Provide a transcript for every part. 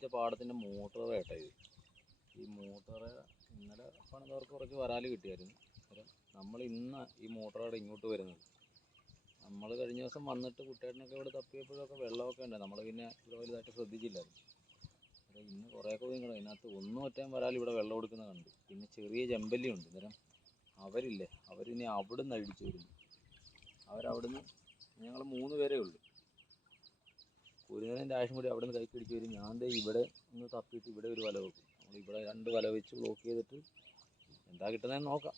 പിടിച്ച പാടത്തിൻ്റെ മോട്ടോർ കേട്ടോ ഇത്. ഈ മോട്ടോർ ഇന്നലെ പണിതവർക്ക് കുറച്ച് വരാൽ കിട്ടിയായിരുന്നു. നമ്മൾ ഇന്ന് ഈ മോട്ടോറോടെ ഇങ്ങോട്ട് വരുന്നത്. നമ്മൾ കഴിഞ്ഞ ദിവസം വന്നിട്ട് കുട്ടേട്ടനൊക്കെ ഇവിടെ തപ്പിയപ്പോഴൊക്കെ വെള്ളമൊക്കെ ഉണ്ട്. നമ്മൾ പിന്നെ ഇവിടെ വലുതായിട്ട് ശ്രദ്ധിച്ചില്ലായിരുന്നു. ഇന്ന് കുറേയൊക്കെ വീങ്ങണം. ഇതിനകത്ത് ഒന്നും ഒറ്റയും വരാൽ ഇവിടെ വെള്ളം കൊടുക്കുന്ന കണ്ട്. പിന്നെ ചെറിയ ചെമ്പല്ലിയുണ്ട്. അന്നേരം അവരില്ലേ, അവരിനി അവിടുന്ന് അഴിച്ചു വരുന്നു. അവരവിടുന്ന് ഞങ്ങൾ 3 പേരേ ഉള്ളൂ. കുരുന്നതിൻ്റെ ആവശ്യം കൂടി അവിടെ നിന്ന് കൈ പിടിച്ച് വരും. ഞാൻ ഇവിടെ ഒന്ന് തപ്പിയിട്ട് ഇവിടെ ഒരു വല വെക്കും. നമ്മളിവിടെ 2 വല വെച്ച് ബ്ലോക്ക് ചെയ്തിട്ട് എന്താ കിട്ടുന്നതെന്ന് നോക്കാം.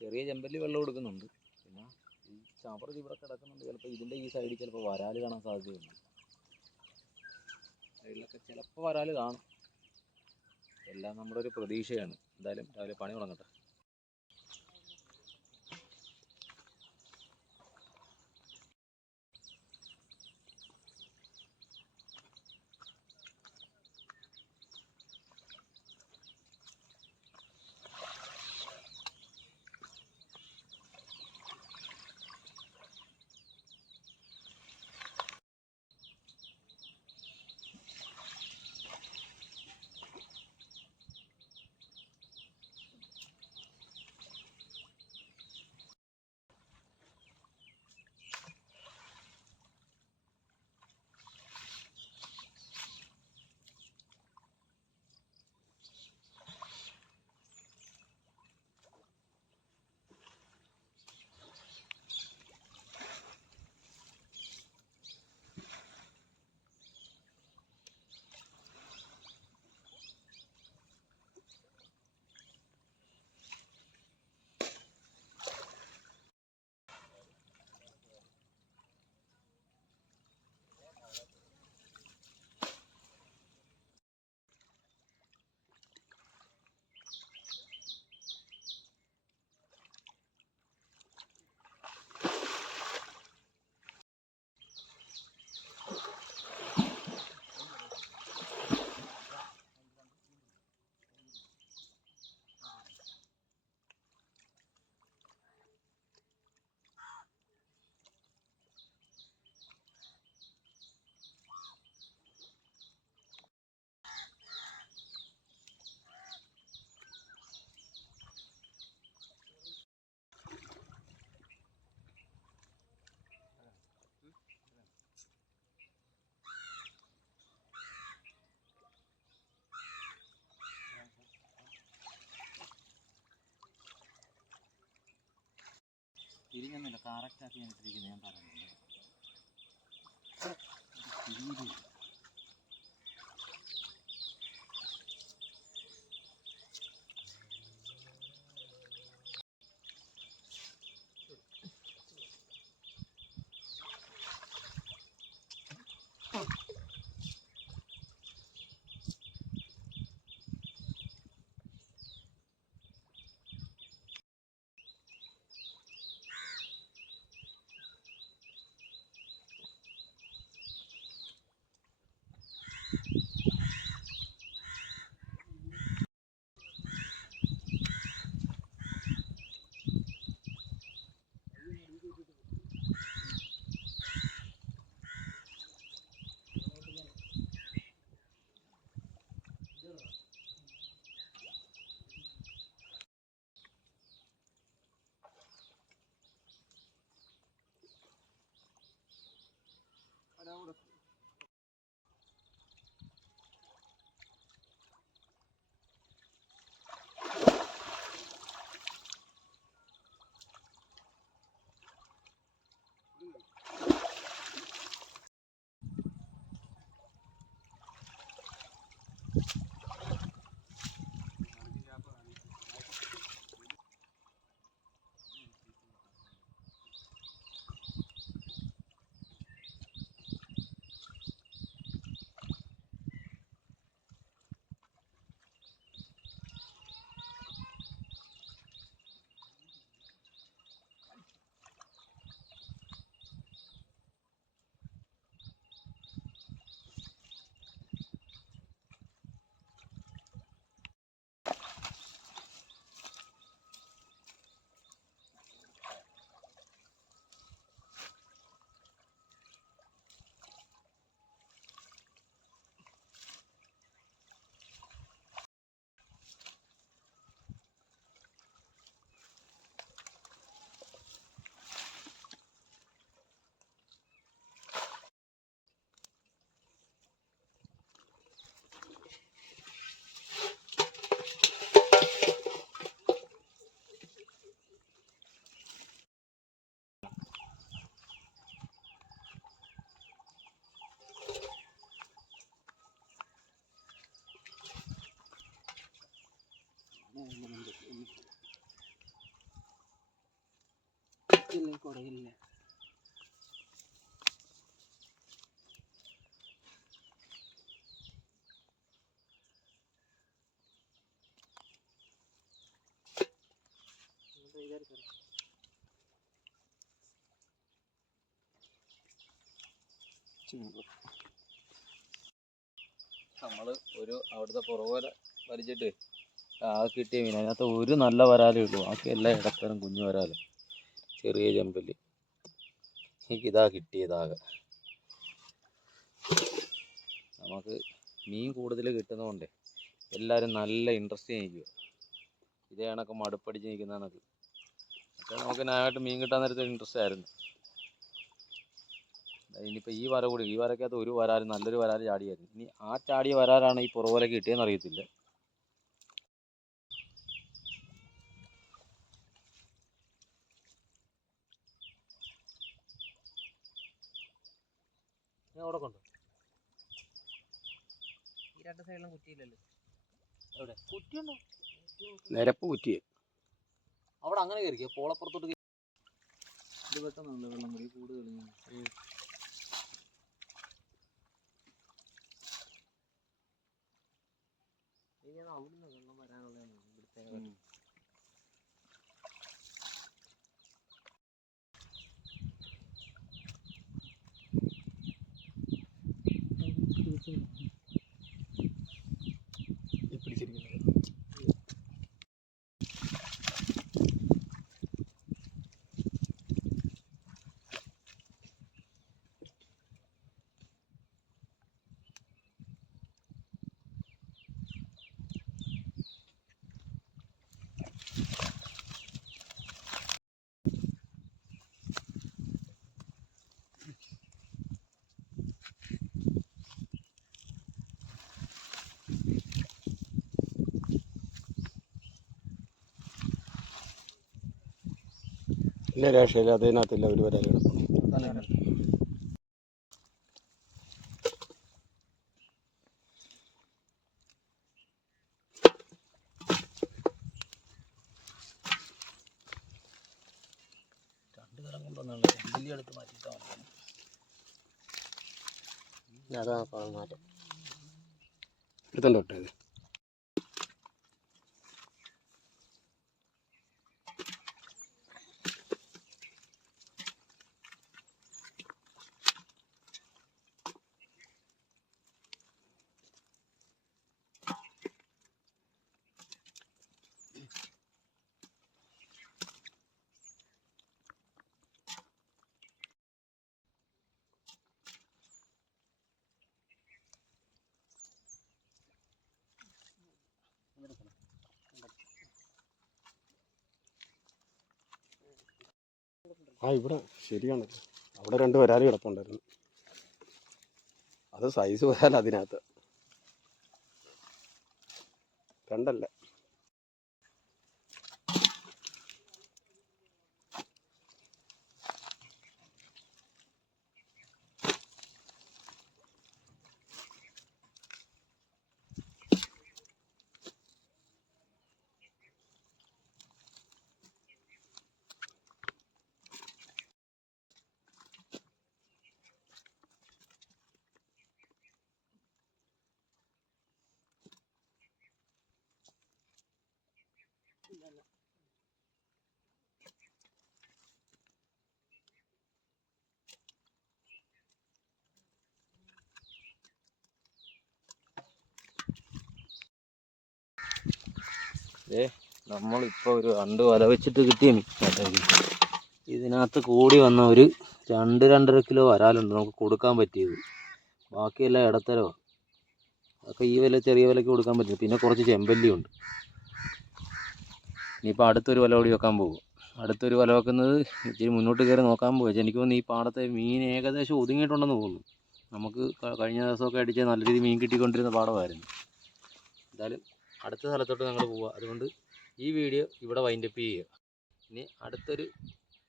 ചെറിയ ചെമ്പല്ലി വെള്ളം കൊടുക്കുന്നുണ്ട്. പിന്നെ ഈ ചവറ് ഇവിടെ കിടക്കുന്നുണ്ട്. ചിലപ്പോൾ ഇതിൻ്റെ ഈ സൈഡിൽ ചിലപ്പോൾ വരാൽ കാണാൻ സാധ്യതയുണ്ട്. സൈഡിലൊക്കെ ചിലപ്പോൾ വരാൽ കാണും. എല്ലാം നമ്മുടെ ഒരു പ്രതീക്ഷയാണ്. എന്തായാലും രാവിലെ പണി തുടങ്ങട്ടെ. തിരിഞ്ഞൊന്നുമില്ല, കറക്റ്റാക്കി ഞാൻ ഇട്ടിരിക്കുന്നത്. ഞാൻ പറയുന്നത് തിരിഞ്ഞില്ല. കുടയില്ല. നമ്മൾ ഒരു അവിടുത്തെ പുറകോല വലിച്ചിട്ട് കിട്ടിയ മീൻ അതിനകത്ത് ഒരു നല്ല വരാലേ ഉള്ളൂ. ബാക്കി എല്ലാം ഇടത്തരം കുഞ്ഞു വരാല്, ചെറിയ ചെമ്പല്ലി. എനിക്കിതാ കിട്ടിയതാകെ. നമുക്ക് മീൻ കൂടുതൽ കിട്ടുന്നതുകൊണ്ട് എല്ലാവരും നല്ല ഇൻട്രസ്റ്റ് നിൽക്കുക. ഇതേ കണക്ക് മടുപ്പടിച്ച് നിൽക്കുന്ന കണക്ക്. പക്ഷേ നമുക്ക് ഞാനായിട്ട് മീൻ കിട്ടാൻ നേരത്തെ ഇൻട്രസ്റ്റ് ആയിരുന്നു. ഇനിയിപ്പോൾ ഈ വര കൂടി, ഈ വരക്കകത്ത് ഒരു വരാല്, നല്ലൊരു വരാല് ചാടിയായിരുന്നു. ഇനി ആ ചാടിയ വരാലാണ് ഈ പുറകോലൊക്കെ കിട്ടിയെന്ന് അറിയത്തില്ല. അവിടെ കൊണ്ടു ഈ രണ്ട് സൈഡിലും കുറ്റിയില്ലല്ലോ. എവിടെ കുറ്റിയുണ്ടോ? നിരപ്പ് കുറ്റി. അവിടെ അങ്ങനെ കയറിക്കോ, പോളപ്പുറത്തോട്ട്. ഇത് പെട്ടെന്നാണല്ലോ വെള്ളം കൂടി കൂടുതൽ. അവിടുന്ന് വെള്ളം വരാനുള്ളതാണ് ഇവിടുത്തെ. ഇല്ല രക്ഷയില്ല, അതിനകത്തില്ല ഒരു വരാൽ കിടക്കുന്നു. രണ്ട് തരം കൊണ്ടുവന്നുള്ള ചെമ്പല്ലി എടുത്ത് മാറ്റിയിട്ടാണ്. അതാ മാറ്റം എടുത്തോണ്ട് വിട്ടത്. ആ ഇവിടെ ശരിയാണ്, അവിടെ രണ്ട് വരാൽ കിടപ്പുണ്ടായിരുന്നു. അത് സൈസ് വരാൽ അതിനകത്ത് രണ്ടല്ല. നമ്മളിപ്പോൾ ഒരു 2 വല വെച്ചിട്ട് കിട്ടിയ മീൻ. ഇതിനകത്ത് കൂടി വന്ന ഒരു 2-2.5 കിലോ വരാലുണ്ട് നമുക്ക് കൊടുക്കാൻ പറ്റിയത്. ബാക്കിയെല്ലാം ഇടത്തരമാണ്. അതൊക്കെ ഈ വില, ചെറിയ വിലയ്ക്ക് കൊടുക്കാൻ പറ്റും. പിന്നെ കുറച്ച് ചെമ്പല്ലിയുണ്ട്. ഇനിയിപ്പോൾ അടുത്തൊരു വല കൂടി വെക്കാൻ പോകും. അടുത്തൊരു വല വെക്കുന്നത് ഇച്ചിരി മുന്നോട്ട് കയറി നോക്കാൻ പോകും. എനിക്ക് തോന്നുന്നു ഈ പാടത്തെ മീൻ ഏകദേശം ഒതുങ്ങിയിട്ടുണ്ടെന്ന് തോന്നുന്നു. നമുക്ക് കഴിഞ്ഞ ദിവസമൊക്കെ അടിച്ച് നല്ല രീതിയിൽ മീൻ കിട്ടിക്കൊണ്ടിരുന്ന പാടമായിരുന്നു. എന്തായാലും അടുത്ത സ്ഥലത്തോട്ട് ഞങ്ങൾ പോവുക. അതുകൊണ്ട് ഈ വീഡിയോ ഇവിടെ വൈൻഡപ്പ് ചെയ്യുക. ഇനി അടുത്തൊരു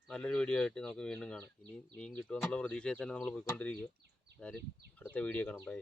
നല്ലൊരു വീഡിയോ ആയിട്ട് നമുക്ക് വീണ്ടും കാണാം. ഇനി മീൻ കിട്ടുമെന്നുള്ള പ്രതീക്ഷയിൽ തന്നെ നമ്മൾ പോയിക്കൊണ്ടിരിക്കുക. എന്തായാലും അടുത്ത വീഡിയോ കാണാം. ബൈ.